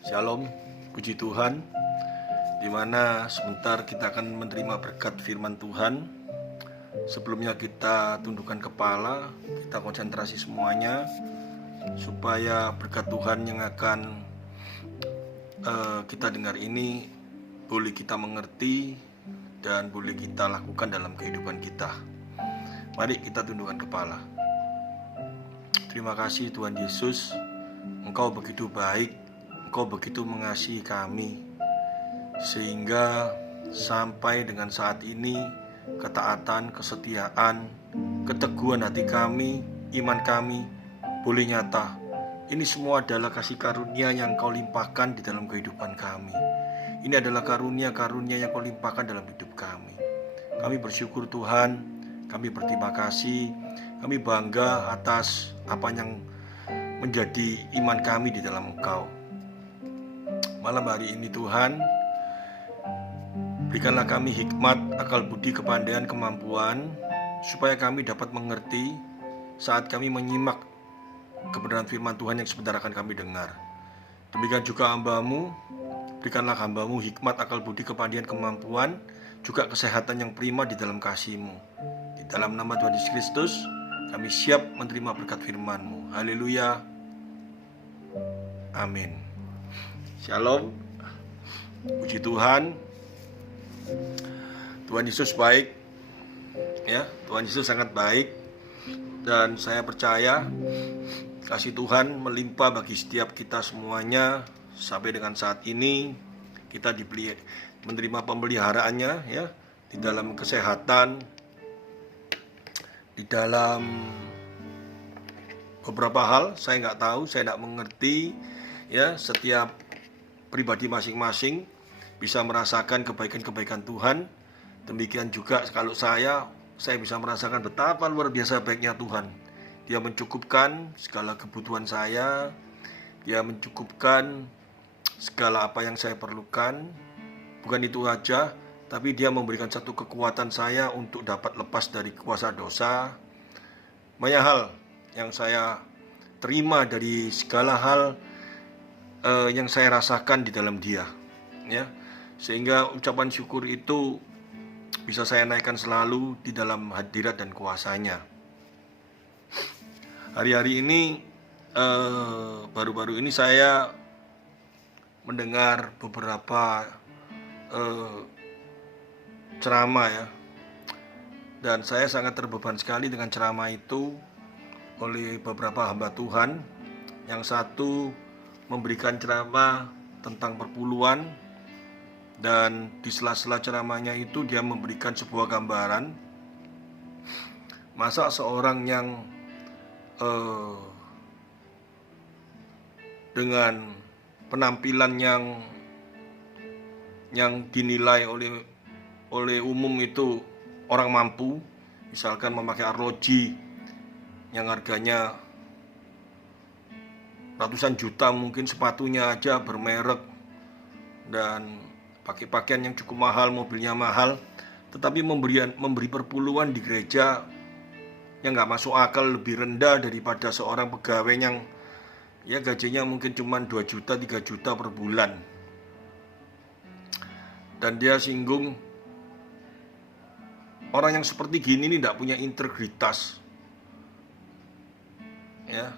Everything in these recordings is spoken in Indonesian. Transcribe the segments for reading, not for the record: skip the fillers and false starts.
Shalom, puji Tuhan. Di mana sebentar kita akan menerima berkat firman Tuhan. Sebelumnya kita tundukkan kepala, kita konsentrasi semuanya, supaya berkat Tuhan yang akan kita dengar ini boleh kita mengerti dan boleh kita lakukan dalam kehidupan kita. Mari kita tundukkan kepala. Terima kasih Tuhan Yesus, Engkau begitu baik, Engkau begitu mengasihi kami, sehingga sampai dengan saat ini ketaatan, kesetiaan, keteguhan hati kami, iman kami boleh nyata. Ini semua adalah kasih karunia yang Kau limpahkan di dalam kehidupan kami. Ini adalah karunia-karunia yang Kau limpahkan dalam hidup kami. Kami bersyukur Tuhan, kami berterima kasih, kami bangga atas apa yang menjadi iman kami di dalam Engkau. Malam hari ini Tuhan, berikanlah kami hikmat, akal budi, kepandaian, kemampuan, supaya kami dapat mengerti saat kami menyimak kebenaran firman Tuhan yang sebentar akan kami dengar. Demikian juga hamba-Mu, berikanlah hamba-Mu hikmat, akal budi, kepandaian, kemampuan, juga kesehatan yang prima di dalam kasih-Mu. Di dalam nama Tuhan Yesus Kristus, kami siap menerima berkat firman-Mu. Haleluya. Amin. Shalom. Puji Tuhan. Tuhan Yesus baik. Ya, Tuhan Yesus sangat baik. Dan saya percaya kasih Tuhan melimpah bagi setiap kita semuanya. Sampai dengan saat ini kita menerima pemeliharaannya, ya, di dalam kesehatan, di dalam beberapa hal. Saya nggak tahu, saya nggak mengerti, ya. Setiap pribadi masing-masing bisa merasakan kebaikan-kebaikan Tuhan. Demikian juga kalau saya bisa merasakan betapa luar biasa baiknya Tuhan. Dia mencukupkan segala kebutuhan saya, Dia mencukupkan segala apa yang saya perlukan. Bukan itu saja, tapi Dia memberikan satu kekuatan saya untuk dapat lepas dari kuasa dosa. Banyak hal yang saya terima dari segala hal yang saya rasakan di dalam Dia, ya. Sehingga ucapan syukur itu bisa saya naikkan selalu di dalam hadirat dan kuasa-Nya. Hari-hari ini, baru-baru ini saya mendengar beberapa ceramah, ya. Dan saya sangat terbeban sekali dengan ceramah itu oleh beberapa hamba Tuhan. Yang satu memberikan ceramah tentang perpuluhan, dan di sela-sela ceramahnya itu dia memberikan sebuah gambaran. Masa seorang yang dengan penampilan yang dinilai oleh umum itu orang mampu, misalkan memakai arloji yang harganya ratusan juta, mungkin sepatunya aja bermerek, dan pakai pakaian yang cukup mahal, mobilnya mahal, tetapi memberi perpuluhan di gereja yang gak masuk akal, lebih rendah daripada seorang pegawai yang, ya, gajinya mungkin cuma 2 juta, 3 juta per bulan. Dan dia singgung orang yang seperti gini nih gak punya integritas, ya,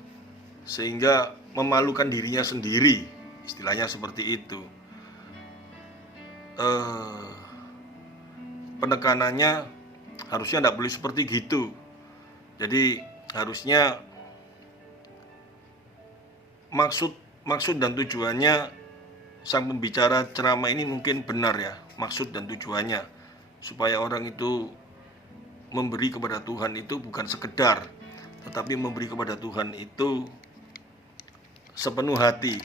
sehingga memalukan dirinya sendiri, istilahnya seperti itu. Penekanannya harusnya tidak boleh seperti gitu. Jadi harusnya maksud dan tujuannya sang pembicara ceramah ini mungkin benar, ya. Maksud dan tujuannya supaya orang itu memberi kepada Tuhan itu bukan sekedar, tetapi memberi kepada Tuhan itu sepenuh hati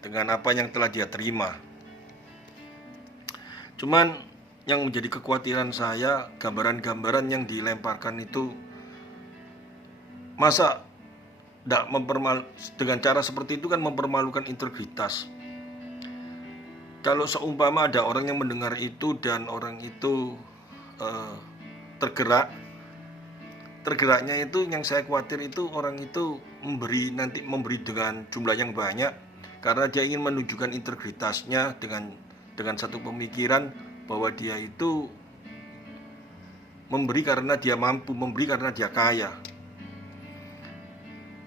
dengan apa yang telah dia terima. Cuman yang menjadi kekhawatiran saya, gambaran-gambaran yang dilemparkan itu, masa dengan cara seperti itu kan mempermalukan integritas. Kalau seumpama ada orang yang mendengar itu dan orang itu tergeraknya itu, yang saya khawatir itu orang itu memberi dengan jumlah yang banyak, karena dia ingin menunjukkan integritasnya dengan satu pemikiran bahwa dia itu memberi karena dia mampu, memberi karena dia kaya.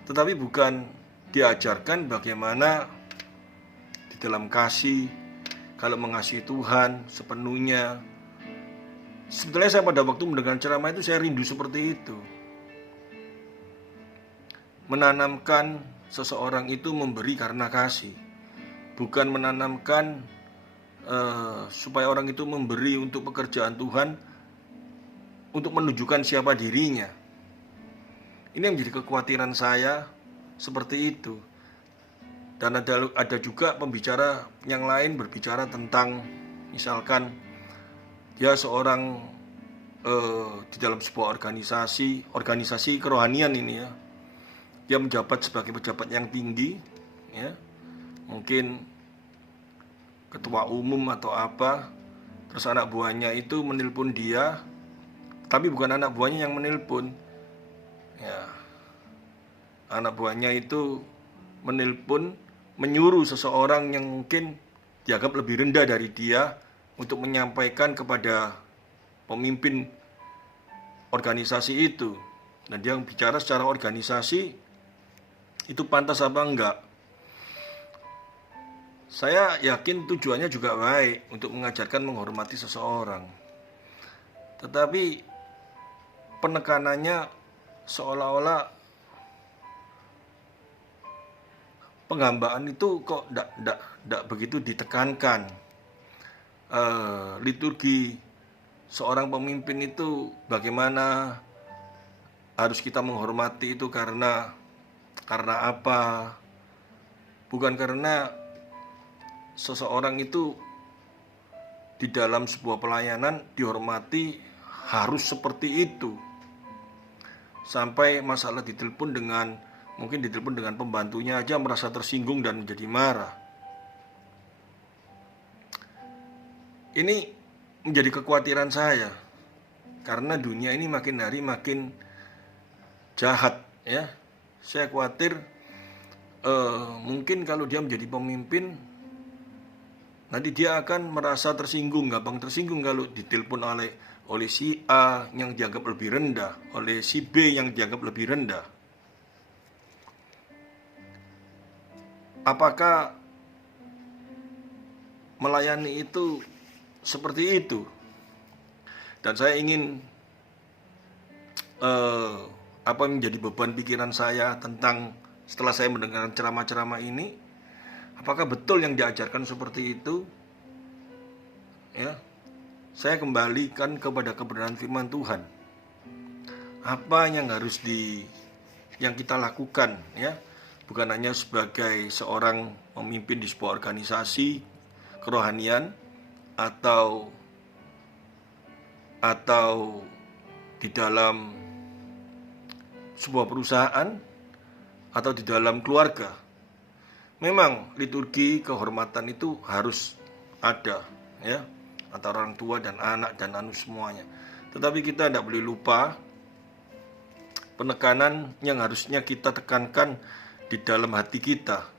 Tetapi bukan diajarkan bagaimana di dalam kasih, kalau mengasihi Tuhan sepenuhnya. Sebetulnya saya pada waktu mendengar ceramah itu saya rindu seperti itu. Menanamkan seseorang itu memberi karena kasih, bukan menanamkan supaya orang itu memberi untuk pekerjaan Tuhan, untuk menunjukkan siapa dirinya. Ini yang menjadi kekhawatiran saya seperti itu. Dan ada juga pembicara yang lain berbicara tentang misalkan dia seorang di dalam sebuah organisasi kerohanian ini ya. Dia menjabat sebagai pejabat yang tinggi ya. Mungkin ketua umum atau apa. Terus anak buahnya itu menelpon dia, tapi bukan anak buahnya yang menelpon. Ya. Anak buahnya itu menelpon, menyuruh seseorang yang mungkin dianggap lebih rendah dari dia untuk menyampaikan kepada pemimpin organisasi itu. Dan dia bicara secara organisasi, itu pantas apa enggak. Saya yakin tujuannya juga baik untuk mengajarkan menghormati seseorang. Tetapi penekanannya seolah-olah penghambaan itu kok tidak begitu ditekankan. Liturgi seorang pemimpin itu bagaimana harus kita menghormati itu karena apa? Bukan karena seseorang itu di dalam sebuah pelayanan dihormati harus seperti itu. Sampai masalah mungkin ditelepon dengan pembantunya aja merasa tersinggung dan menjadi marah. Ini menjadi kekhawatiran saya, karena dunia ini makin hari makin jahat ya. Saya khawatir mungkin kalau dia menjadi pemimpin, nanti dia akan merasa tersinggung, gampang tersinggung kalau ditelepon oleh si A yang dianggap lebih rendah, oleh si B yang dianggap lebih rendah. Apakah melayani itu seperti itu? Dan saya ingin apa yang menjadi beban pikiran saya tentang setelah saya mendengar ceramah-ceramah ini, apakah betul yang diajarkan seperti itu? Ya, saya kembalikan kepada kebenaran firman Tuhan. Apa yang harus yang kita lakukan ya? Bukan hanya sebagai seorang pemimpin di sebuah organisasi kerohanian atau di dalam sebuah perusahaan atau di dalam keluarga. Memang liturgi kehormatan itu harus ada ya, antara orang tua dan anak dan semuanya. Tetapi kita tidak boleh lupa penekanan yang harusnya kita tekankan di dalam hati kita.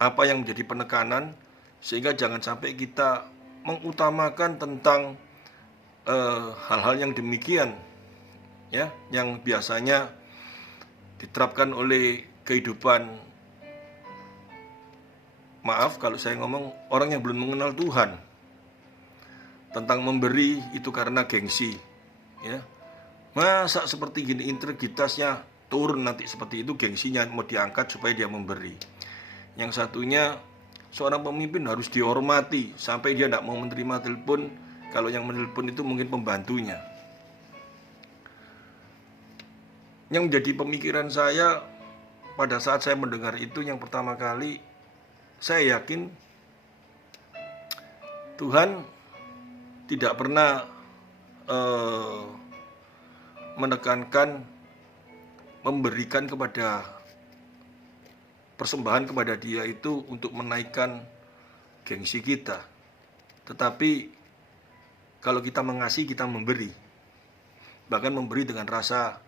Apa yang menjadi penekanan, sehingga jangan sampai kita mengutamakan tentang hal-hal yang demikian ya, yang biasanya diterapkan oleh kehidupan, maaf kalau saya ngomong, orang yang belum mengenal Tuhan, tentang memberi itu karena gengsi ya. Masa seperti gini integritasnya turun nanti seperti itu, gengsinya mau diangkat supaya dia memberi. Yang satunya, seorang pemimpin harus dihormati sampai dia tidak mau menerima telepon, kalau yang menelpon itu mungkin pembantunya. Yang menjadi pemikiran saya pada saat saya mendengar itu, yang pertama kali, saya yakin Tuhan tidak pernah menekankan memberikan kepada persembahan kepada Dia itu untuk menaikkan gengsi kita. Tetapi kalau kita mengasihi, kita memberi, bahkan memberi dengan rasa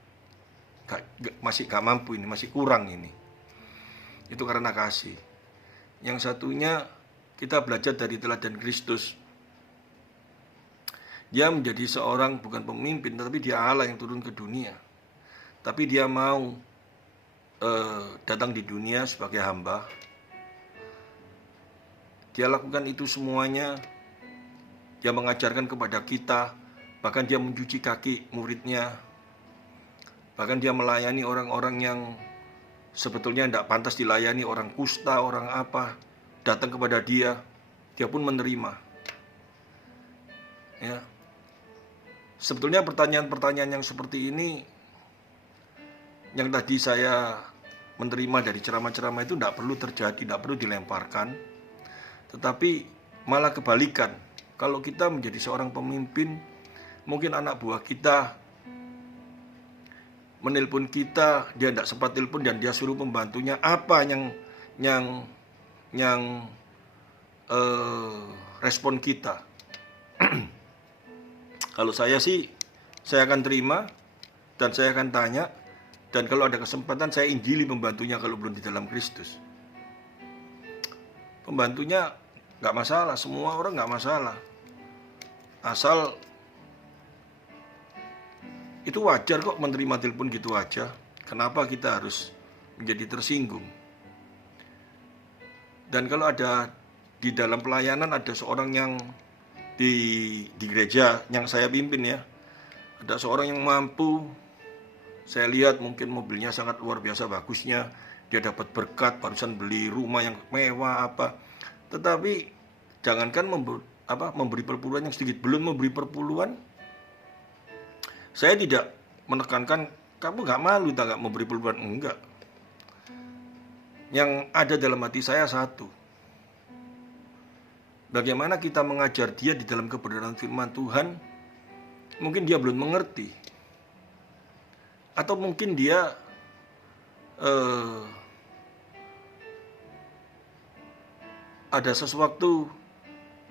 masih gak mampu ini, masih kurang ini. Itu karena kasih. yang satunya kita belajar dari teladan Kristus. Dia menjadi seorang bukan pemimpin, tetapi dia Allah yang turun ke dunia. Tapi dia mau datang di dunia sebagai hamba. Dia lakukan itu semuanya. Dia mengajarkan kepada kita, bahkan dia mencuci kaki muridnya. Bahkan dia melayani orang-orang yang sebetulnya tidak pantas dilayani, orang kusta, orang apa, datang kepada dia pun menerima. Ya. Sebetulnya pertanyaan-pertanyaan yang seperti ini, yang tadi saya menerima dari ceramah-ceramah itu tidak perlu terjadi, tidak perlu dilemparkan. Tetapi malah kebalikan. Kalau kita menjadi seorang pemimpin, mungkin anak buah kita menelpon kita, dia tidak sempat telepon dan dia suruh pembantunya apa yang respon kita. Kalau saya sih, saya akan terima dan saya akan tanya, dan kalau ada kesempatan saya injili pembantunya kalau belum di dalam Kristus. Pembantunya nggak masalah, semua orang nggak masalah, asal itu wajar kok menerima telepon gitu aja. Kenapa kita harus menjadi tersinggung? Dan kalau ada di dalam pelayanan ada seorang yang di gereja yang saya pimpin ya, ada seorang yang mampu, saya lihat mungkin mobilnya sangat luar biasa bagusnya, dia dapat berkat, barusan beli rumah yang mewah apa. Tetapi jangankan memberi perpuluhan yang sedikit, belum memberi perpuluhan, saya tidak menekankan kamu gak malu tak gak memberi perpuluhan, enggak. Yang ada dalam hati saya satu, bagaimana kita mengajar dia di dalam kebenaran firman Tuhan. Mungkin dia belum mengerti, atau mungkin dia ada sesuatu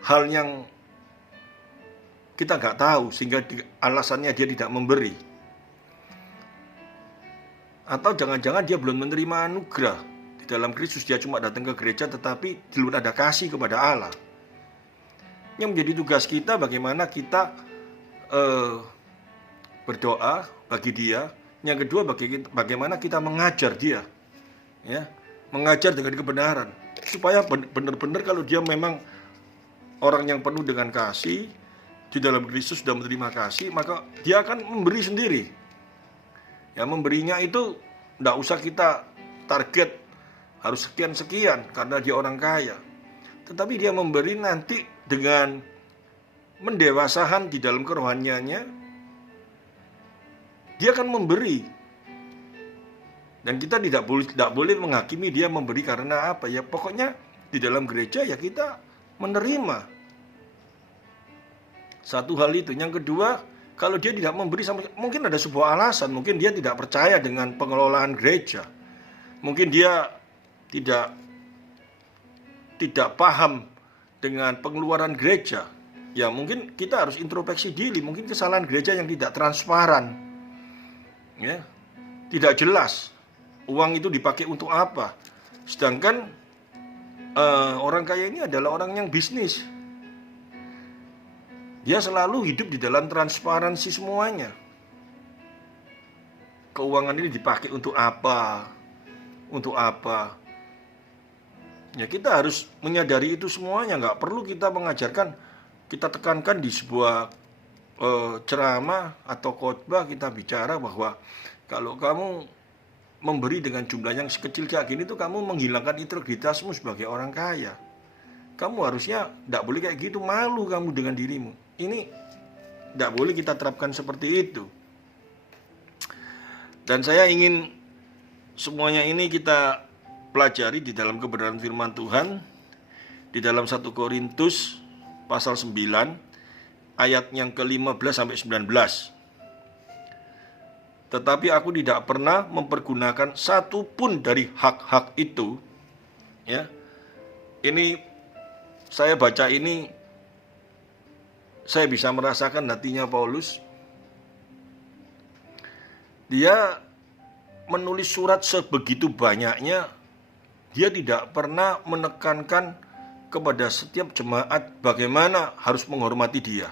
hal yang kita nggak tahu sehingga alasannya dia tidak memberi. Atau jangan-jangan dia belum menerima anugerah di dalam Kristus, dia cuma datang ke gereja tetapi belum ada kasih kepada Allah. Yang menjadi tugas kita bagaimana kita berdoa bagi dia. Yang kedua bagaimana kita mengajar dia, ya, mengajar dengan kebenaran supaya benar-benar kalau dia memang orang yang penuh dengan kasih di dalam Kristus, sudah menerima kasih, maka dia akan memberi sendiri. Ya, memberinya itu tidak usah kita target harus sekian-sekian karena dia orang kaya. Tetapi dia memberi nanti dengan mendewasahan di dalam kerohaniannya, dia akan memberi. Dan kita tidak boleh menghakimi dia memberi karena apa ya. Pokoknya di dalam gereja ya kita menerima. Satu hal itu. Yang kedua, kalau dia tidak memberi, mungkin ada sebuah alasan. Mungkin dia tidak percaya dengan pengelolaan gereja. Mungkin dia tidak paham dengan pengeluaran gereja. Ya mungkin kita harus introspeksi diri. Mungkin kesalahan gereja yang tidak transparan, ya, tidak jelas uang itu dipakai untuk apa. Sedangkan orang kaya ini adalah orang yang bisnis. Dia selalu hidup di dalam transparansi semuanya. Keuangan ini dipakai untuk apa? Untuk apa? Ya kita harus menyadari itu semuanya. Nggak perlu kita mengajarkan, kita tekankan di sebuah ceramah atau khotbah, kita bicara bahwa kalau kamu memberi dengan jumlah yang sekecil kayak gini tuh kamu menghilangkan integritasmu sebagai orang kaya. Kamu harusnya tidak boleh kayak gitu, malu kamu dengan dirimu. Ini tidak boleh kita terapkan seperti itu. Dan saya ingin semuanya ini kita pelajari di dalam kebenaran firman Tuhan, di dalam 1 Korintus pasal 9 ayat yang ke-15 sampai 19. Tetapi aku tidak pernah mempergunakan satu pun dari hak-hak itu. Ya, ini saya baca ini, saya bisa merasakan hatinya Paulus. Dia menulis surat sebegitu banyaknya dia tidak pernah menekankan kepada setiap jemaat bagaimana harus menghormati dia.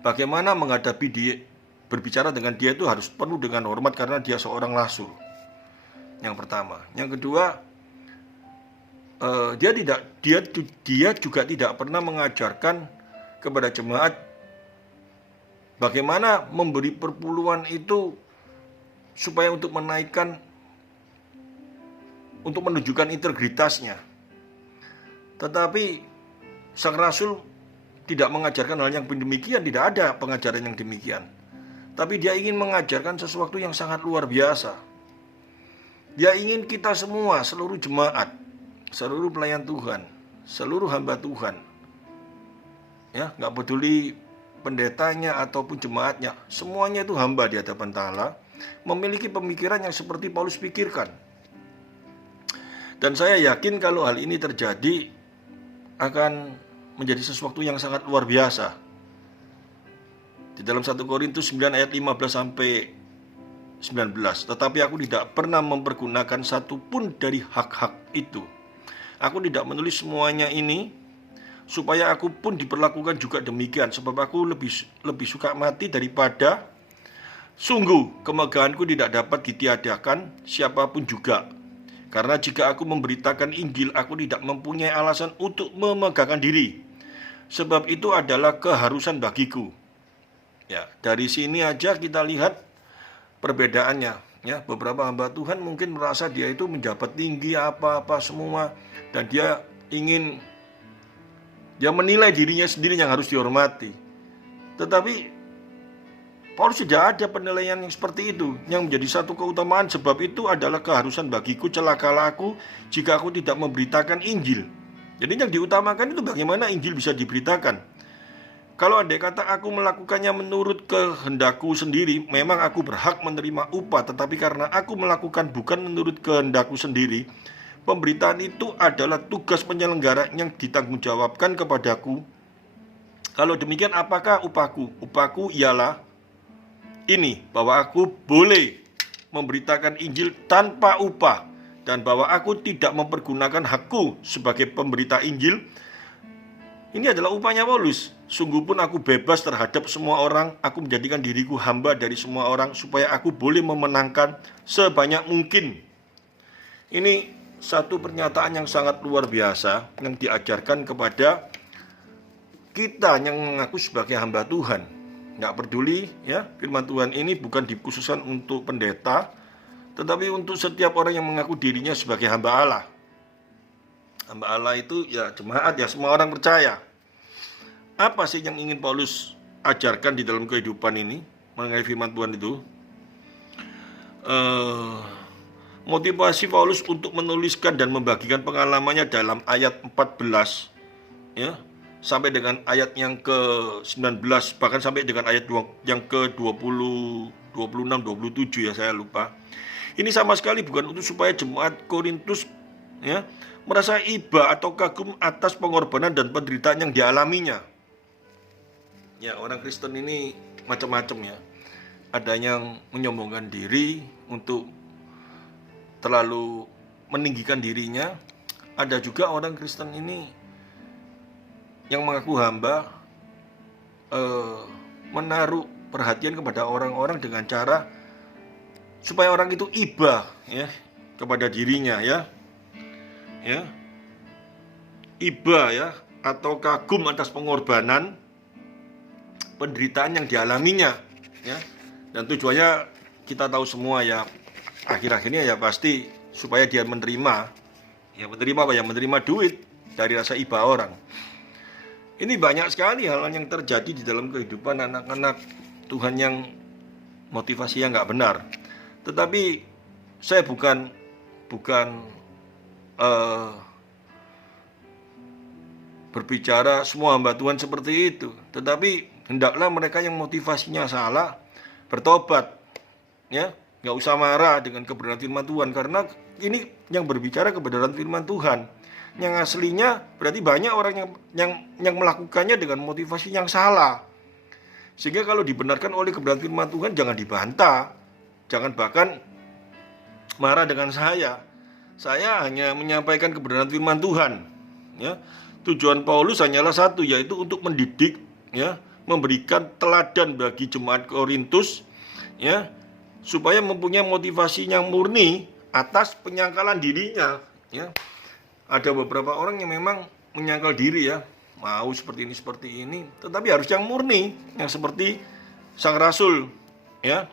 Bagaimana menghadapi dia, berbicara dengan dia itu harus penuh dengan hormat karena dia seorang rasul. Yang pertama. Yang kedua, dia juga tidak pernah mengajarkan kepada jemaat bagaimana memberi perpuluhan itu supaya untuk menaikkan, untuk menunjukkan integritasnya. Tetapi sang rasul tidak mengajarkan hal yang demikian, tidak ada pengajaran yang demikian. Tapi dia ingin mengajarkan sesuatu yang sangat luar biasa. Dia ingin kita semua, seluruh jemaat, seluruh pelayan Tuhan, seluruh hamba Tuhan, ya, nggak peduli pendetanya ataupun jemaatnya, semuanya itu hamba di hadapan Ta'ala, memiliki pemikiran yang seperti Paulus pikirkan. Dan saya yakin kalau hal ini terjadi akan menjadi sesuatu yang sangat luar biasa. Di dalam 1 Korintus 9 ayat 15 sampai 19, tetapi aku tidak pernah mempergunakan satupun dari hak-hak itu. Aku tidak menulis semuanya ini supaya aku pun diperlakukan juga demikian, sebab aku lebih suka mati daripada. Sungguh kemegahanku tidak dapat ditiadakan siapapun juga. Karena jika aku memberitakan Injil, aku tidak mempunyai alasan untuk memegahkan diri. Sebab itu adalah keharusan bagiku. Ya, dari sini aja kita lihat perbedaannya. Ya, beberapa hamba Tuhan mungkin merasa dia itu menjabat tinggi apa-apa semua, dan dia menilai dirinya sendiri yang harus dihormati. Tetapi Paulus tidak ada penilaian yang seperti itu. Yang menjadi satu keutamaan, sebab itu adalah keharusan bagiku, celakalah aku jika aku tidak memberitakan Injil. Jadi yang diutamakan itu bagaimana Injil bisa diberitakan. Kalau andai kata aku melakukannya menurut kehendakku sendiri, memang aku berhak menerima upah. Tetapi karena aku melakukan bukan menurut kehendakku sendiri, pemberitaan itu adalah tugas penyelenggara yang ditanggungjawabkan kepadaku. Kalau demikian, apakah upahku? Upahku ialah ini, bahwa aku boleh memberitakan Injil tanpa upah, dan bahwa aku tidak mempergunakan hakku sebagai pemberita Injil. Ini adalah upahnya Paulus. Sungguh pun aku bebas terhadap semua orang, aku menjadikan diriku hamba dari semua orang, supaya aku boleh memenangkan sebanyak mungkin. Ini satu pernyataan yang sangat luar biasa yang diajarkan kepada kita yang mengaku sebagai hamba Tuhan. Nggak peduli, ya, firman Tuhan ini bukan dikhususkan untuk pendeta, tetapi untuk setiap orang yang mengaku dirinya sebagai hamba Allah. Hamba Allah itu ya jemaat, ya semua orang percaya. Apa sih yang ingin Paulus ajarkan di dalam kehidupan ini mengenai firman Tuhan itu? Motivasi Paulus untuk menuliskan dan membagikan pengalamannya dalam ayat 14, ya, sampai dengan ayat yang ke-19, bahkan sampai dengan ayat yang ke-20, 26, 27 ya, saya lupa. Ini sama sekali bukan untuk supaya jemaat Korintus, ya, merasa iba atau kagum atas pengorbanan dan penderitaan yang dialaminya. Ya, orang Kristen ini macam-macam ya. Ada yang menyombongkan diri untuk terlalu meninggikan dirinya. Ada juga orang Kristen ini yang mengaku hamba menaruh perhatian kepada orang-orang dengan cara supaya orang itu iba, ya, kepada dirinya, ya, iba, ya, atau kagum atas pengorbanan, penderitaan yang dialaminya, ya. Dan tujuannya kita tahu semua ya, akhir-akhirnya ya pasti supaya dia menerima apa ya, menerima duit dari rasa iba orang. Ini banyak sekali hal yang terjadi di dalam kehidupan anak-anak Tuhan yang motivasinya nggak benar. Tetapi saya bukan berbicara semua hamba Tuhan seperti itu. Tetapi hendaklah mereka yang motivasinya salah bertobat, ya, nggak usah marah dengan kebenaran firman Tuhan, karena ini yang berbicara kebenaran firman Tuhan. Yang aslinya berarti banyak orang yang melakukannya dengan motivasi yang salah. Sehingga kalau dibenarkan oleh kebenaran firman Tuhan, jangan dibantah, jangan bahkan marah dengan saya. Saya hanya menyampaikan kebenaran firman Tuhan. Ya, tujuan Paulus hanyalah satu, yaitu untuk mendidik, ya, memberikan teladan bagi jemaat Korintus, ya, supaya mempunyai motivasi yang murni atas penyangkalan dirinya. Ya, ada beberapa orang yang memang menyangkal diri, ya, mau seperti ini, tetapi harus yang murni, yang seperti sang rasul, ya.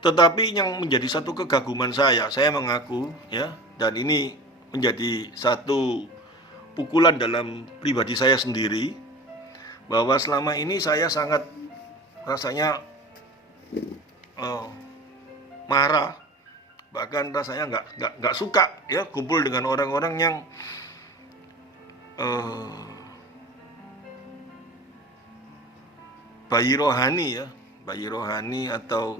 Tetapi yang menjadi satu kegaguman saya mengaku, ya, dan ini menjadi satu pukulan dalam pribadi saya sendiri, bahwa selama ini saya sangat rasanya marah, bahkan rasanya nggak suka, ya, kumpul dengan orang-orang yang bayi rohani atau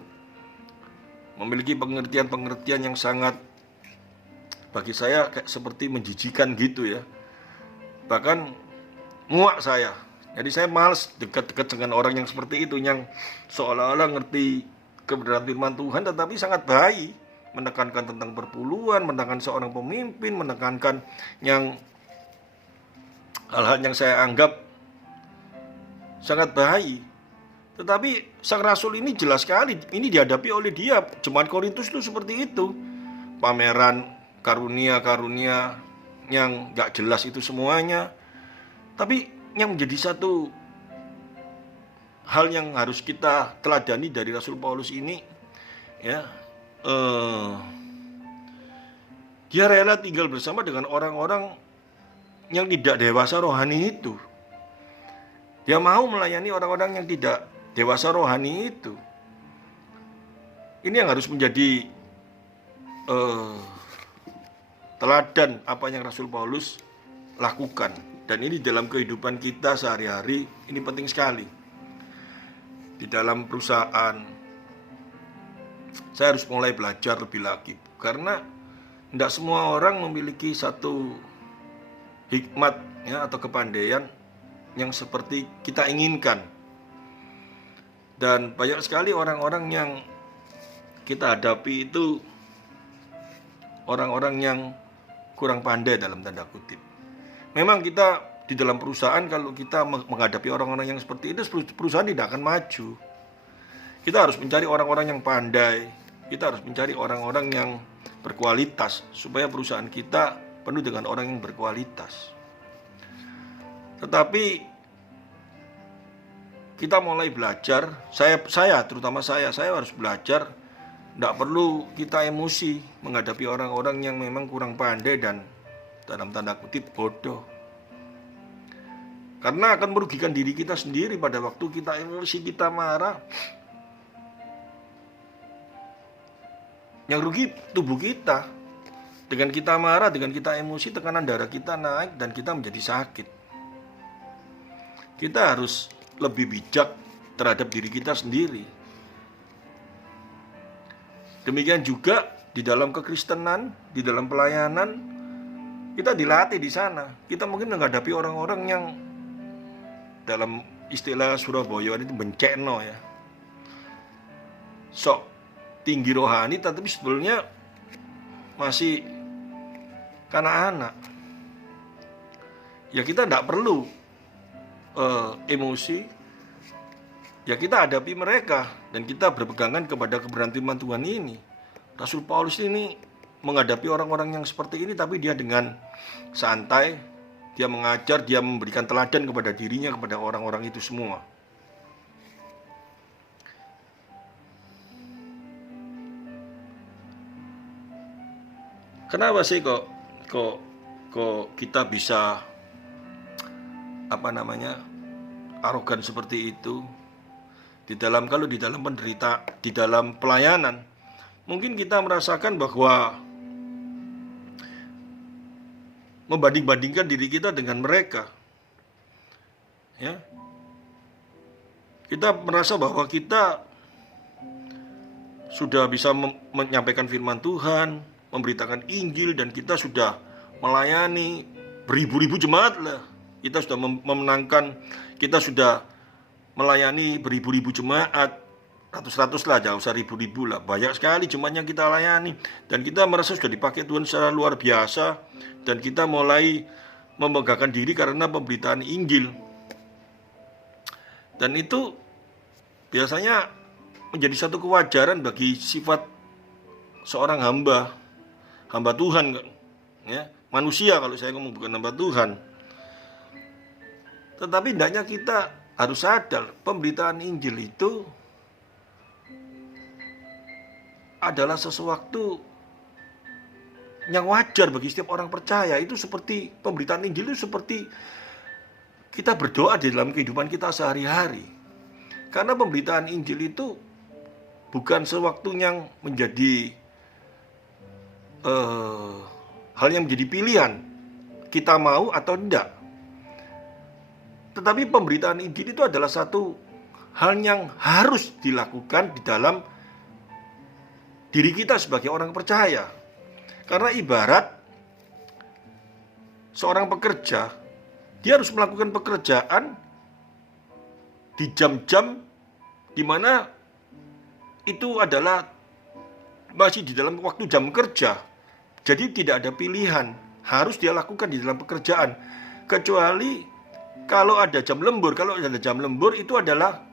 memiliki pengertian-pengertian yang sangat bagi saya kayak seperti menjijikan gitu, ya. Bahkan muak saya. Jadi saya malas dekat-dekat dengan orang yang seperti itu, yang seolah-olah ngerti kebenaran firman Tuhan tetapi sangat baik, menekankan tentang perpuluhan, menekankan seorang pemimpin, menekankan yang hal-hal yang saya anggap sangat baik. Tetapi sang rasul ini jelas sekali ini dihadapi oleh dia. Jemaat Korintus itu seperti itu. Pameran karunia-karunia yang gak jelas itu semuanya. Tapi yang menjadi satu hal yang harus kita teladani dari Rasul Paulus ini, ya, dia rela tinggal bersama dengan orang-orang yang tidak dewasa rohani itu. Dia mau melayani orang-orang yang tidak dewasa rohani itu. Ini yang harus menjadi teladan apa yang Rasul Paulus lakukan. Dan ini dalam kehidupan kita sehari-hari, ini penting sekali. Di dalam perusahaan, saya harus mulai belajar lebih lagi. Karena tidak semua orang memiliki satu hikmat, ya, atau kepandaian yang seperti kita inginkan. Dan banyak sekali orang-orang yang kita hadapi itu orang-orang yang kurang pandai dalam tanda kutip. Memang kita di dalam perusahaan, kalau kita menghadapi orang-orang yang seperti itu, perusahaan tidak akan maju. Kita harus mencari orang-orang yang pandai. Kita harus mencari orang-orang yang berkualitas, supaya perusahaan kita penuh dengan orang yang berkualitas. Tetapi kita mulai belajar, saya terutama saya harus belajar. Tidak perlu kita emosi menghadapi orang-orang yang memang kurang pandai dan dalam tanda kutip bodoh. Karena akan merugikan diri kita sendiri pada waktu kita emosi, kita marah. Yang rugi tubuh kita. Dengan kita marah, dengan kita emosi, tekanan darah kita naik dan kita menjadi sakit. Kita harus lebih bijak terhadap diri kita sendiri. Demikian juga di dalam kekristenan, di dalam pelayanan, kita dilatih di sana. Kita mungkin menghadapi orang-orang yang dalam istilah Surabaya itu bencekno, ya, sok tinggi rohani tapi sebetulnya masih kanak-kanak. Ya, kita tidak perlu emosi. Ya, kita hadapi mereka dan kita berpegangan kepada kebenaran firman Tuhan ini. Rasul Paulus ini menghadapi orang-orang yang seperti ini, tapi dia dengan santai, dia mengajar, dia memberikan teladan kepada dirinya, kepada orang-orang itu semua. Kenapa sih kok kita bisa arogan seperti itu? Kalau di dalam penderita, di dalam pelayanan, mungkin kita merasakan bahwa membanding-bandingkan diri kita dengan mereka, ya. Kita merasa bahwa kita sudah bisa menyampaikan firman Tuhan, memberitakan Injil, dan kita sudah melayani beribu-ribu jemaat lah. Kita sudah memenangkan, kita sudah melayani beribu-ribu jemaat, ratus-ratus lah, jangan usah ribu-ribu lah. Banyak sekali jemaat yang kita layani. Dan kita merasa sudah dipakai Tuhan secara luar biasa. Dan kita mulai memegahkan diri karena pemberitaan Injil. Dan itu biasanya menjadi satu kewajaran bagi sifat seorang hamba Tuhan, ya, manusia kalau saya ngomong, bukan hamba Tuhan. Tetapi hendaknya kita harus sadar, pemberitaan Injil itu adalah sesuatu yang wajar bagi setiap orang percaya. Itu seperti pemberitaan Injil itu seperti kita berdoa di dalam kehidupan kita sehari-hari. Karena pemberitaan Injil itu bukan sewaktu yang menjadi hal yang menjadi pilihan kita mau atau tidak. Tetapi pemberitaan Injil itu adalah satu hal yang harus dilakukan di dalam diri kita sebagai orang percaya. Karena ibarat seorang pekerja, dia harus melakukan pekerjaan di jam-jam di mana itu adalah masih di dalam waktu jam kerja. Jadi tidak ada pilihan, harus dia lakukan di dalam pekerjaan. Kecuali kalau ada jam lembur. Kalau ada jam lembur itu adalah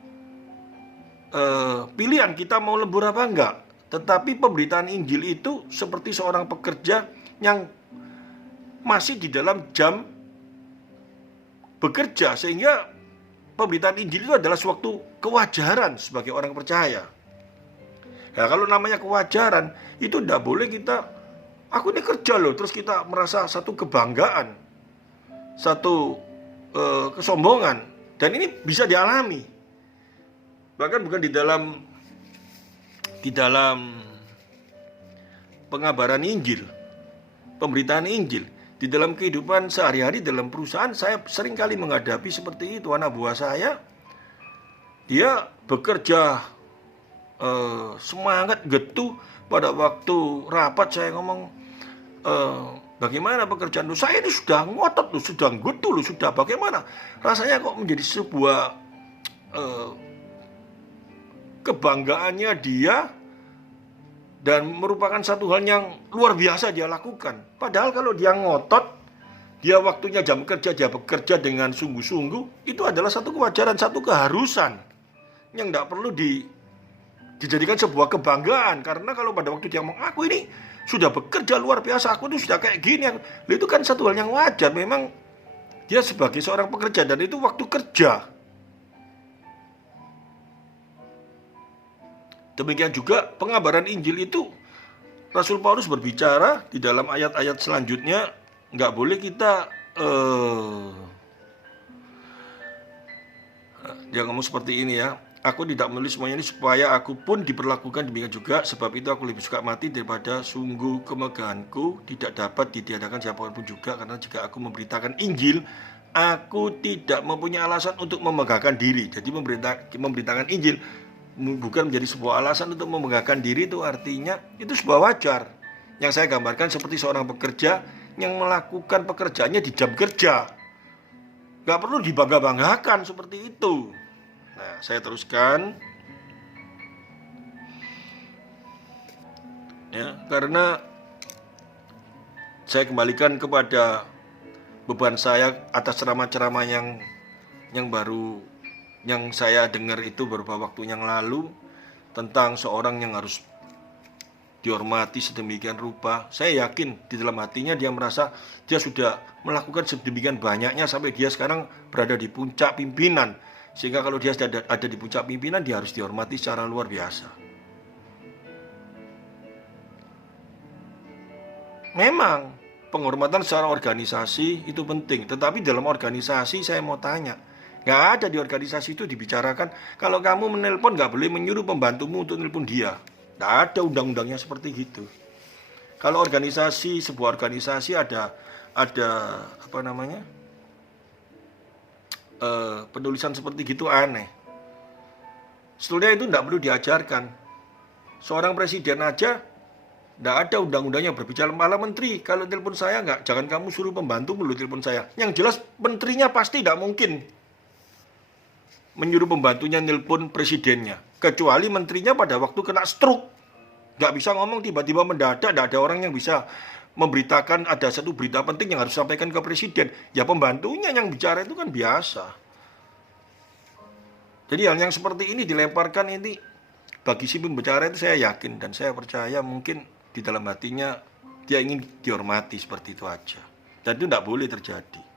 pilihan kita mau lembur apa enggak. Tetapi pemberitaan Injil itu seperti seorang pekerja yang masih di dalam jam bekerja. Sehingga pemberitaan Injil itu adalah suatu kewajaran sebagai orang percaya. Nah, kalau namanya kewajaran, itu tidak boleh kita, aku ini kerja loh, terus kita merasa satu kebanggaan, satu kesombongan. Dan ini bisa dialami. Bahkan bukan di dalam pengabaran Injil, pemberitaan Injil. Di dalam kehidupan sehari-hari, dalam perusahaan, saya sering kali menghadapi seperti itu. Anak buah saya, dia bekerja semangat, getu. Pada waktu rapat saya ngomong, bagaimana pekerjaan lu? Saya ini sudah ngotot lu, sudah getu lu, sudah bagaimana? Rasanya kok menjadi sebuah kebanggaannya dia, dan merupakan satu hal yang luar biasa dia lakukan. Padahal kalau dia ngotot, dia waktunya jam kerja, dia bekerja dengan sungguh-sungguh, itu adalah satu kewajaran, satu keharusan yang tidak perlu dijadikan sebuah kebanggaan. Karena kalau pada waktu dia ngomong, aku ini sudah bekerja luar biasa, aku itu sudah kayak gini, itu kan satu hal yang wajar. Memang dia sebagai seorang pekerja, dan itu waktu kerja. Demikian juga pengabaran Injil itu, Rasul Paulus berbicara di dalam ayat-ayat selanjutnya, nggak boleh kita dia ngomong seperti ini ya, aku tidak menulis semuanya ini supaya aku pun diperlakukan demikian juga, sebab itu aku lebih suka mati daripada sungguh kemegahanku tidak dapat ditiadakan siapapun juga, karena jika aku memberitakan Injil, aku tidak mempunyai alasan untuk memegahkan diri. Jadi memberitakan Injil bukan menjadi sebuah alasan untuk memegahkan diri, itu artinya itu sebuah wajar. Yang saya gambarkan seperti seorang pekerja yang melakukan pekerjaannya di jam kerja. Gak perlu dibangga-banggakan seperti itu. Nah, saya teruskan. Ya, karena saya kembalikan kepada beban saya atas ceramah-ceramah yang baru, yang saya dengar itu beberapa waktu yang lalu, tentang seorang yang harus dihormati sedemikian rupa. Saya yakin di dalam hatinya dia merasa dia sudah melakukan sedemikian banyaknya sampai dia sekarang berada di puncak pimpinan. Sehingga kalau dia sudah ada di puncak pimpinan, dia harus dihormati secara luar biasa. Memang penghormatan secara organisasi itu penting. Tetapi dalam organisasi saya mau tanya, nggak ada di organisasi itu dibicarakan kalau kamu menelpon nggak boleh menyuruh pembantumu untuk nelpon dia. Nggak ada undang-undangnya seperti gitu. Kalau sebuah organisasi ada apa namanya, penulisan seperti gitu aneh. Sebetulnya itu nggak perlu diajarkan. Seorang presiden aja nggak ada undang-undangnya berbicara, malah menteri kalau telepon saya jangan kamu suruh pembantu dulu telepon saya. Yang jelas menterinya pasti tidak mungkin menyuruh pembantunya nelpon presidennya. Kecuali menterinya pada waktu kena stroke, nggak bisa ngomong, tiba-tiba mendadak, nggak ada orang yang bisa memberitakan ada satu berita penting yang harus disampaikan ke presiden. Ya pembantunya yang bicara, itu kan biasa. Jadi hal yang seperti ini dilemparkan ini bagi si pembicara itu, saya yakin dan saya percaya mungkin di dalam hatinya dia ingin dihormati, seperti itu aja. Dan itu tidak boleh terjadi.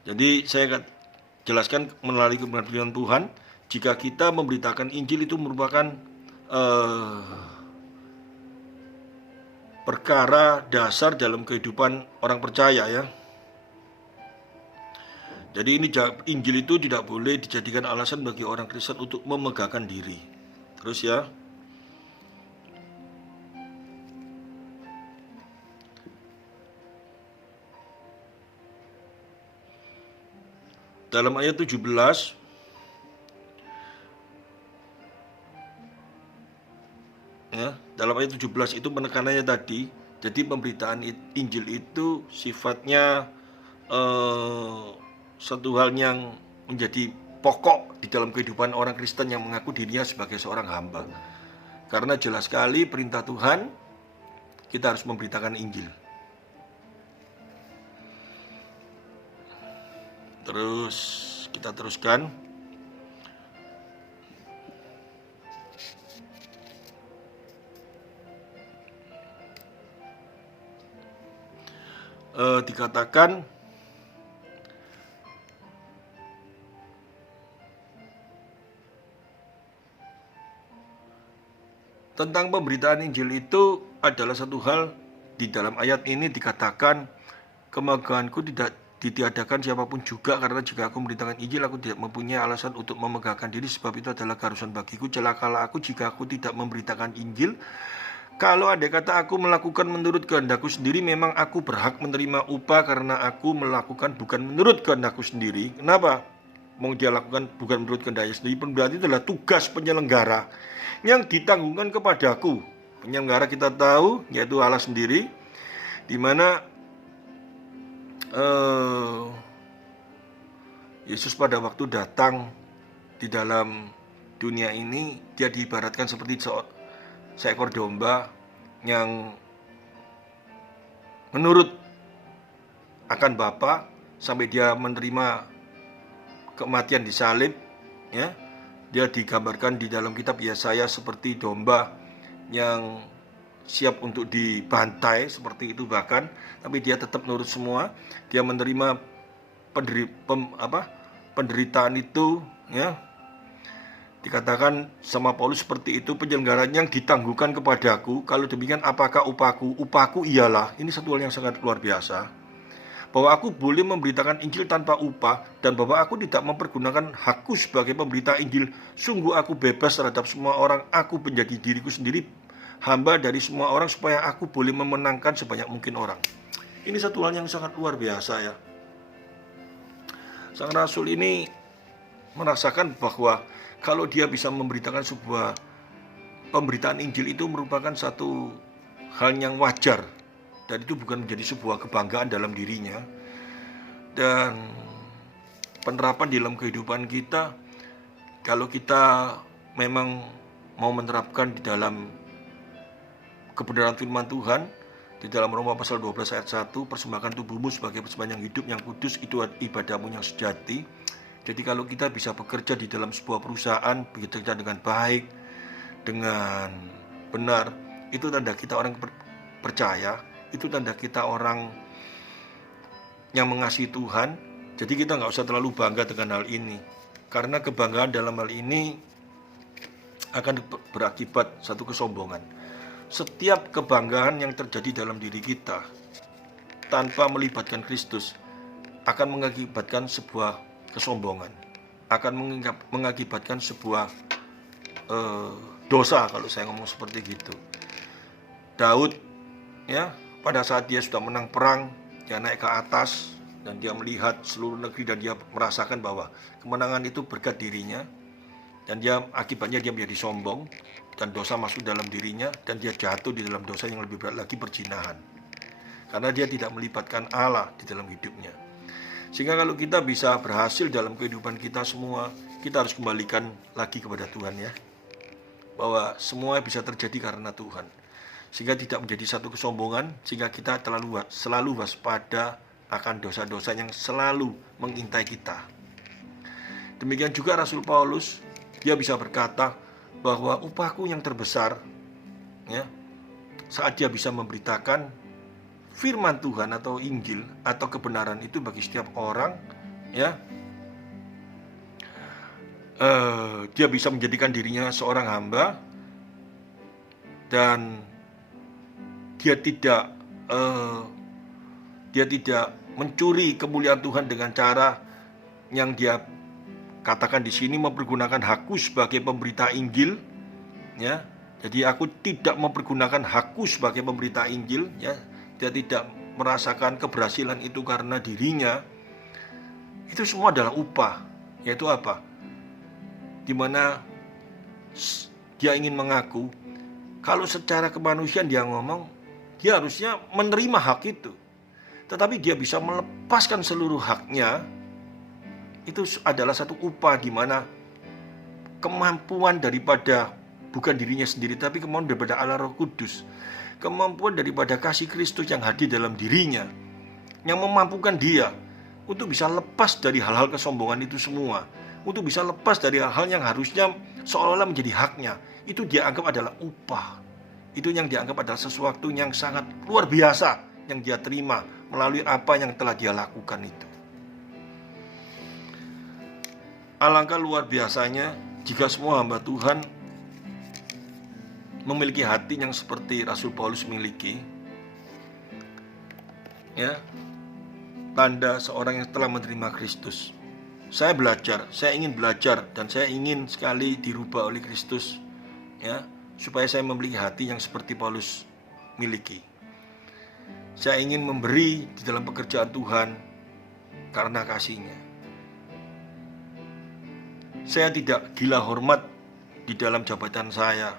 Jadi saya jelaskan melalui kebenaran Tuhan, jika kita memberitakan Injil itu merupakan perkara dasar dalam kehidupan orang percaya ya. Jadi ini Injil itu tidak boleh dijadikan alasan bagi orang Kristen untuk memegahkan diri. Terus ya, dalam ayat 17 ya, dalam ayat 17 itu penekanannya tadi, jadi pemberitaan Injil itu sifatnya satu hal yang menjadi pokok di dalam kehidupan orang Kristen yang mengaku dirinya sebagai seorang hamba. Karena jelas sekali perintah Tuhan, kita harus memberitakan Injil. Terus kita teruskan. Dikatakan tentang pemberitaan Injil itu adalah satu hal di dalam ayat ini dikatakan, kemegahanku tidak ditiadakan siapapun juga, karena jika aku memberitakan Injil aku tidak mempunyai alasan untuk memegahkan diri, sebab itu adalah keharusan bagiku. Celakalah aku jika aku tidak memberitakan Injil. Kalau andai kata aku melakukan menurut kehendakku sendiri, memang aku berhak menerima upah karena aku melakukan bukan menurut kehendakku sendiri. Kenapa? Mau dia lakukan bukan menurut kehendaknya sendiri, berarti itu adalah tugas penyelenggara yang ditanggungkan kepadaku. Penyelenggara kita tahu yaitu Allah sendiri, di mana Yesus pada waktu datang di dalam dunia ini, dia diibaratkan seperti seekor domba yang menurut akan Bapa sampai dia menerima kematian di salib ya. Dia digambarkan di dalam kitab Yesaya seperti domba yang siap untuk dibantai, seperti itu bahkan, tapi dia tetap nurut semua. Dia menerima penderitaan itu ya. Dikatakan sama Paulus seperti itu, penyelenggaraan yang ditangguhkan kepadaku. Kalau demikian apakah upahku? Upahku ialah, ini satu hal yang sangat luar biasa, bahwa aku boleh memberitakan Injil tanpa upah, dan bahwa aku tidak mempergunakan hakku sebagai pemberita Injil. Sungguh aku bebas terhadap semua orang. Aku menjadi diriku sendiri, hamba dari semua orang, supaya aku boleh memenangkan sebanyak mungkin orang. Ini satu hal yang sangat luar biasa ya. Sang Rasul ini merasakan bahwa kalau dia bisa memberitakan sebuah pemberitaan Injil itu merupakan satu hal yang wajar, dan itu bukan menjadi sebuah kebanggaan dalam dirinya. Dan penerapan dalam kehidupan kita, kalau kita memang mau menerapkan di dalam kebenaran firman Tuhan, di dalam Roma pasal 12 ayat 1, persembahkan tubuhmu sebagai persembahan yang hidup, yang kudus, itu ibadahmu yang sejati. Jadi kalau kita bisa bekerja di dalam sebuah perusahaan, bekerja dengan baik, dengan benar, itu tanda kita orang percaya, itu tanda kita orang yang mengasihi Tuhan. Jadi kita nggak usah terlalu bangga dengan hal ini, karena kebanggaan dalam hal ini akan berakibat satu kesombongan. Setiap kebanggaan yang terjadi dalam diri kita tanpa melibatkan Kristus akan mengakibatkan sebuah kesombongan, akan mengakibatkan sebuah dosa, kalau saya ngomong seperti gitu. Daud ya, pada saat dia sudah menang perang, dia naik ke atas dan dia melihat seluruh negeri, dan dia merasakan bahwa kemenangan itu berkat dirinya, dan dia akibatnya dia menjadi sombong dan dosa masuk dalam dirinya, dan dia jatuh di dalam dosa yang lebih berat lagi, perzinahan, karena dia tidak melibatkan Allah di dalam hidupnya. Sehingga kalau kita bisa berhasil dalam kehidupan kita semua, kita harus kembalikan lagi kepada Tuhan ya. Bahwa semua bisa terjadi karena Tuhan. Sehingga tidak menjadi satu kesombongan, sehingga kita selalu waspada akan dosa-dosa yang selalu mengintai kita. Demikian juga Rasul Paulus, dia bisa berkata bahwa upahku yang terbesar ya, saat dia bisa memberitakan firman Tuhan atau Injil atau kebenaran itu bagi setiap orang ya, dia bisa menjadikan dirinya seorang hamba dan dia tidak mencuri kemuliaan Tuhan dengan cara yang dia katakan di sini, mempergunakan hakku sebagai pemberita Injil ya. Jadi aku tidak mempergunakan hakku sebagai pemberita Injil ya. Dia tidak merasakan keberhasilan itu karena dirinya. Itu semua adalah upah. Yaitu apa? Dimana dia ingin mengaku kalau secara kemanusiaan dia ngomong, dia harusnya menerima hak itu. Tetapi dia bisa melepaskan seluruh haknya. Itu adalah satu upah di mana kemampuan daripada bukan dirinya sendiri, tapi kemampuan daripada Allah Roh Kudus, kemampuan daripada kasih Kristus yang hadir dalam dirinya, yang memampukan dia untuk bisa lepas dari hal-hal kesombongan itu semua, untuk bisa lepas dari hal-hal yang harusnya seolah-olah menjadi haknya. Itu dia anggap adalah upah. Itu yang dianggap adalah sesuatu yang sangat luar biasa yang dia terima melalui apa yang telah dia lakukan itu. Alangkah luar biasanya jika semua hamba Tuhan memiliki hati yang seperti Rasul Paulus miliki. Ya, tanda seorang yang telah menerima Kristus. Saya ingin belajar dan saya ingin sekali dirubah oleh Kristus, ya, supaya saya memiliki hati yang seperti Paulus miliki. Saya ingin memberi di dalam pekerjaan Tuhan karena kasih-Nya. Saya tidak gila hormat di dalam jabatan saya.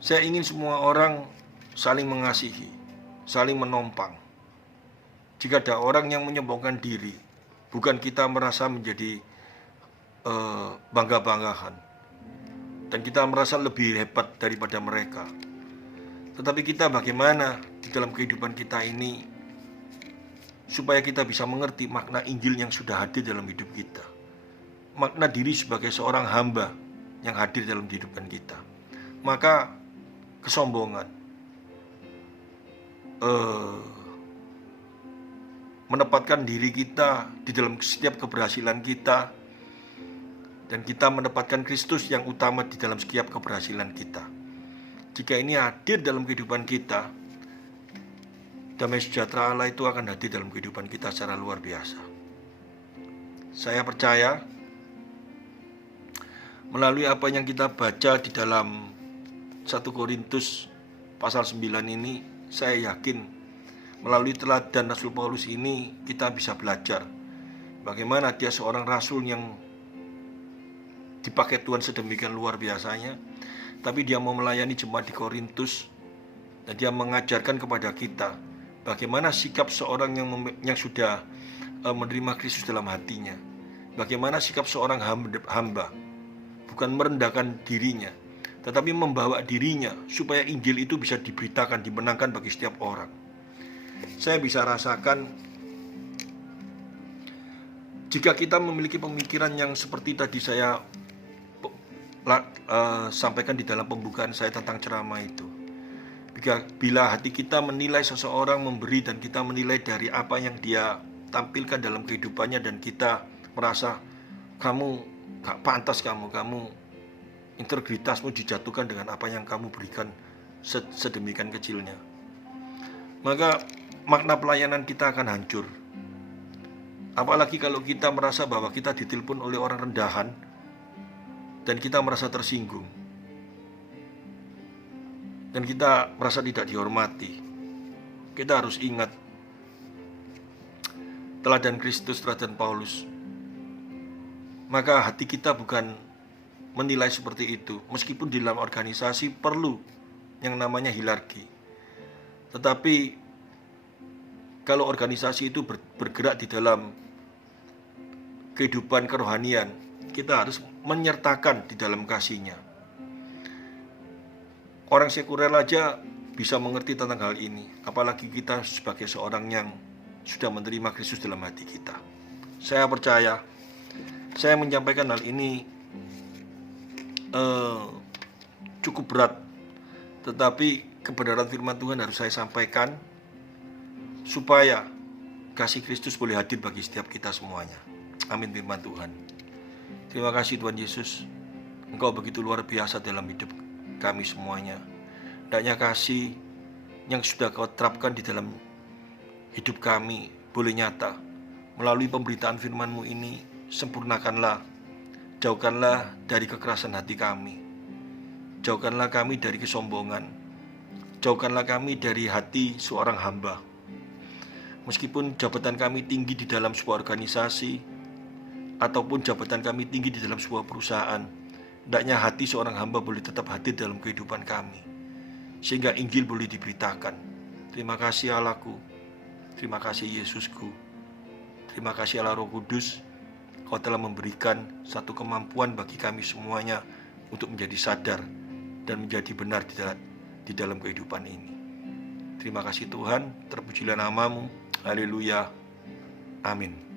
Saya ingin semua orang saling mengasihi, saling menompang. Jika ada orang yang menyombongkan diri, bukan kita merasa menjadi bangga-banggahan dan kita merasa lebih hebat daripada mereka. Tetapi kita bagaimana di dalam kehidupan kita ini supaya kita bisa mengerti makna Injil yang sudah hadir dalam hidup kita, makna diri sebagai seorang hamba yang hadir dalam kehidupan kita. Maka kesombongan, menempatkan diri kita di dalam setiap keberhasilan kita, dan kita menempatkan Kristus yang utama di dalam setiap keberhasilan kita. Jika ini hadir dalam kehidupan kita, damai sejahtera Allah itu akan hadir dalam kehidupan kita secara luar biasa. Saya percaya melalui apa yang kita baca di dalam 1 Korintus pasal 9 ini, saya yakin melalui teladan Rasul Paulus ini kita bisa belajar bagaimana dia seorang rasul yang dipakai Tuhan sedemikian luar biasanya, tapi dia mau melayani jemaat di Korintus dan dia mengajarkan kepada kita bagaimana sikap seorang yang sudah menerima Kristus dalam hatinya. Bagaimana sikap seorang hamba, bukan merendahkan dirinya, tetapi membawa dirinya supaya Injil itu bisa diberitakan, dimenangkan bagi setiap orang. Saya bisa rasakan jika kita memiliki pemikiran yang seperti tadi saya sampaikan di dalam pembukaan saya tentang ceramah itu. Bila hati kita menilai seseorang memberi dan kita menilai dari apa yang dia tampilkan dalam kehidupannya, dan kita merasa kamu gak pantas, kamu integritasmu dijatuhkan dengan apa yang kamu berikan sedemikian kecilnya, maka makna pelayanan kita akan hancur. Apalagi kalau kita merasa bahwa kita ditelepon oleh orang rendahan dan kita merasa tersinggung dan kita merasa tidak dihormati. Kita harus ingat teladan Kristus, teladan Paulus. Maka hati kita bukan menilai seperti itu. Meskipun di dalam organisasi perlu yang namanya hierarki, tetapi kalau organisasi itu bergerak di dalam kehidupan kerohanian, kita harus menyertakan di dalam kasih-Nya. Orang sekuler aja bisa mengerti tentang hal ini, apalagi kita sebagai seorang yang sudah menerima Kristus dalam hati kita. Saya percaya, saya menyampaikan hal ini cukup berat, tetapi kebenaran firman Tuhan harus saya sampaikan supaya kasih Kristus boleh hadir bagi setiap kita semuanya. Amin firman Tuhan. Terima kasih Tuhan Yesus, Engkau begitu luar biasa dalam hidup kami semuanya. Hendaknya kasih yang sudah Kau terapkan di dalam hidup kami boleh nyata. Melalui pemberitaan firman-Mu ini, sempurnakanlah, jauhkanlah dari kekerasan hati kami, jauhkanlah kami dari kesombongan, jauhkanlah kami dari hati seorang hamba. Meskipun jabatan kami tinggi di dalam sebuah organisasi, ataupun jabatan kami tinggi di dalam sebuah perusahaan, hendaknya hati seorang hamba boleh tetap hadir dalam kehidupan kami, sehingga Injil boleh diberitakan. Terima kasih Allahku, terima kasih Yesusku, terima kasih Allah Roh Kudus. Kau telah memberikan satu kemampuan bagi kami semuanya untuk menjadi sadar dan menjadi benar di dalam kehidupan ini. Terima kasih Tuhan, terpujilah nama-Mu. Haleluya. Amin.